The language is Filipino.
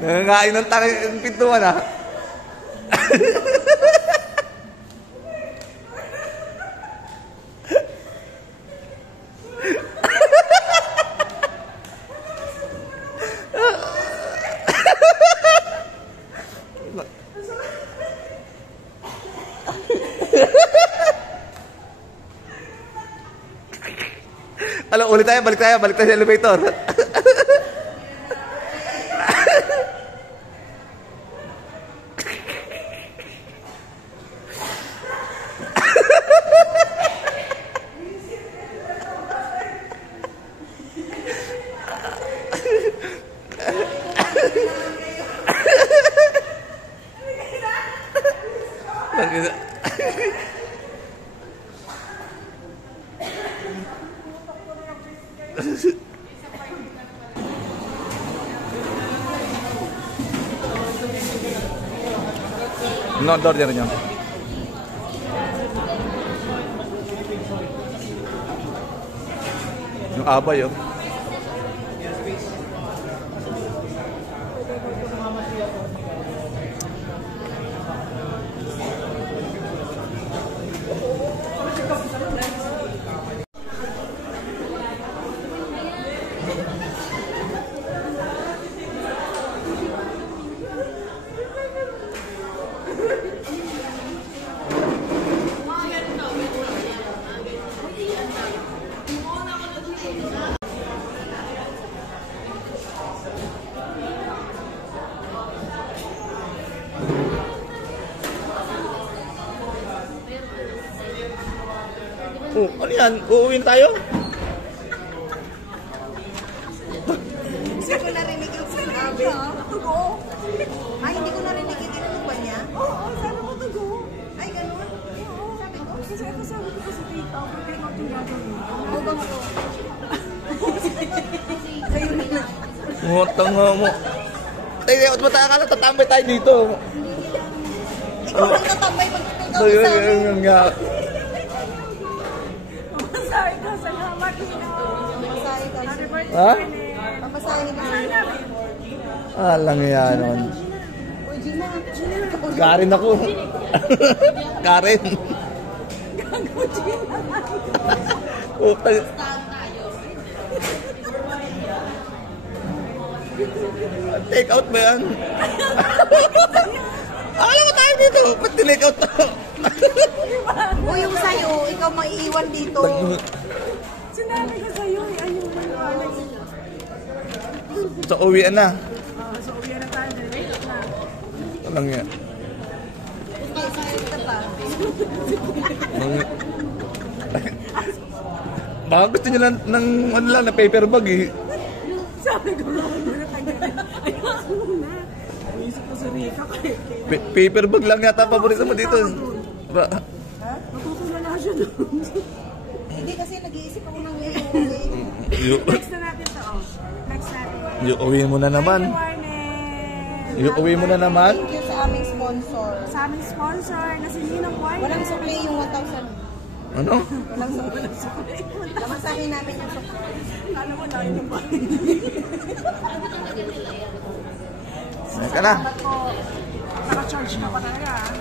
Nangangain ng tanging pintuan ah. Alam, ulit tayo, balik tayo sa elevator. No, order nyo. Yung abay oh. Oh, ano yan? Uuwi na tayo? Hindi ko narinig yung sinabi. Tugo. Ay, hindi ko narinig yung tinanong ba niya? Oo, sana mo tugo. Ay, ganun? Oo, sabi ko. Kasi ako sabi ko sa tita, pwede mo itong gagawin. Oo, bang ako? Sa'yo na lang. Ngotang mo. Ay, mata ka na, tatambay tayo dito. Ikaw lang tatambay magpapagawa sa amin. Sorry ko, salamat Nino. Pamasahe ka. Happy birthday. Ha? Pamasahe ka. Alang yan nun. Uy, Gina. Karen ako. Karen. Gago, Gina. Utang. Take out ba yan? Alam mo tayo dito. Ba't tinake out to? O yung sa'yo, ikaw maiiwan dito. Sinabi ko sa'yo, ayun mo yung Alex. So, uwian na. So, uwi na tayo. Wait na. Alang yan. Okay, sasip ka pa. Baka gusto nyo lang ng ano lang, na paper bag eh. Sabi ko, hindi na tagal. Ayun muna. Uwisip ko sa Rika. Paper bag lang yata paborito mo dito. Ba? Matutulala siya doon. Hindi kasi nag-iisip ako ng ngayon. Next na natin to. Next natin. Yung uwi mo na naman. Yung uwi mo na naman. Thank you sa aming sponsor. Sa aming sponsor na si Ninong Warner. Walang sukli yung 1,000. Ano? Walang sukli. Namasahin namin yung sukli. Kala mo na yung ba? Saan ka na? Naka-charge na pa talaga.